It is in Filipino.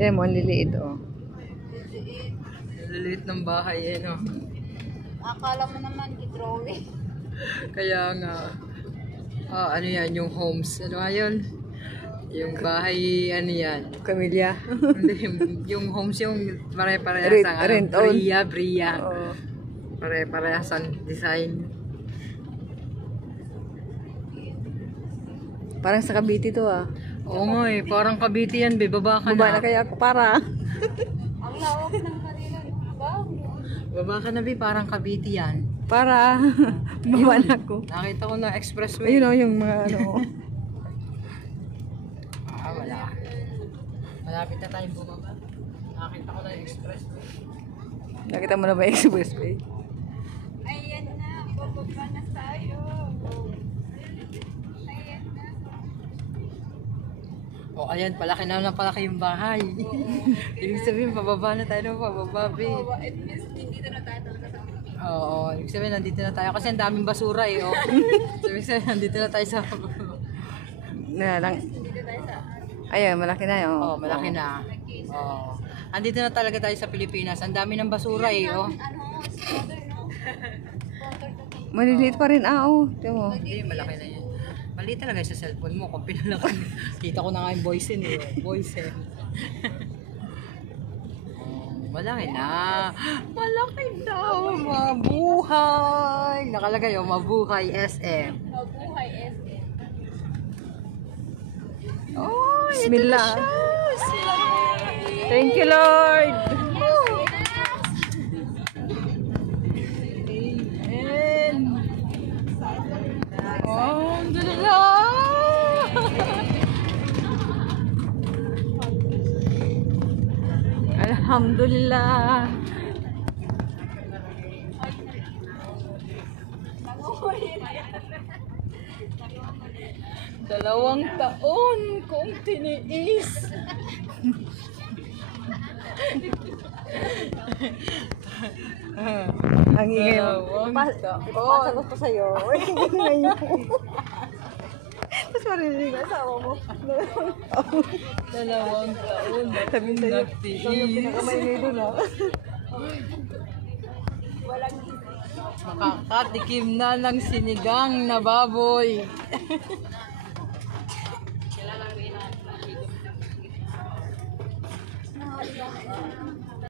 Yan mo, ang liliit oh. Liliit ng bahay eh, no? Akala mo naman i-drawing. Kaya nga, ano yan, yung homes, ano nga yun? Yung bahay, ano yan? Kamilya. Hindi, yung homes yung pare-parehas ang Rent own. Bria. Oo. Pare-parehas ang design. Parang sa Cavite to ah. Oo nga eh, parang Cavite yan, baba ka Baba na na. kaya ako para. Ang lawak ng kanila. Wow. Baba ka na, parang Cavite yan. Para. Baba na ako. Nakita ko na expressway. Ayun oh, yung mga ano. Wala. Malapit na tayong bumaba. Nakita ko na yung expressway. Nakita mo na ba yung expressway? Ayan na. Bababa na tayo. Ayan na. Oh, ayan, palaki na palaki yung bahay. Ibig sabihin, pababa na tayo ng pababa, be. At least, dito na tayo talaga sa Pilipinas. Oo, ibig sabihin, nandito na tayo. Kasi ang daming basura eh, oh. So, ibig sabihin, nandito na tayo sa... Na lang. Dito tayo sa... Ayun, malaki na yun. Oh, malaki na. Oh. Andito na talaga tayo sa Pilipinas. Ang dami ng basura eh, oh. Ano, sponsor, no? Sponsor to be. Maliliit pa rin oh. Ito mo. Hindi, malaki na yan. Mali talaga sa cellphone mo kung pinalaki. Kita ko na nga yung voice eh. Voice eh. Malaki na. Malaki na. Mabuhay. Nakalagay oh, mabuhay SM. Mabuhay SM. Oh, Bismillah. Thank you, Lord. Amen. Alhamdulillah. Alhamdulillah. Dalawang taon kong tiniis. Ang ingay mo. Dalawang taon. Pasagot ko sa'yo. Tapos marinig ang asawa mo. Dalawang taon Sabi sa'yo, nagtiis. pinakamay ngayon doon ah. Makakatikim na ng sinigang na baboy.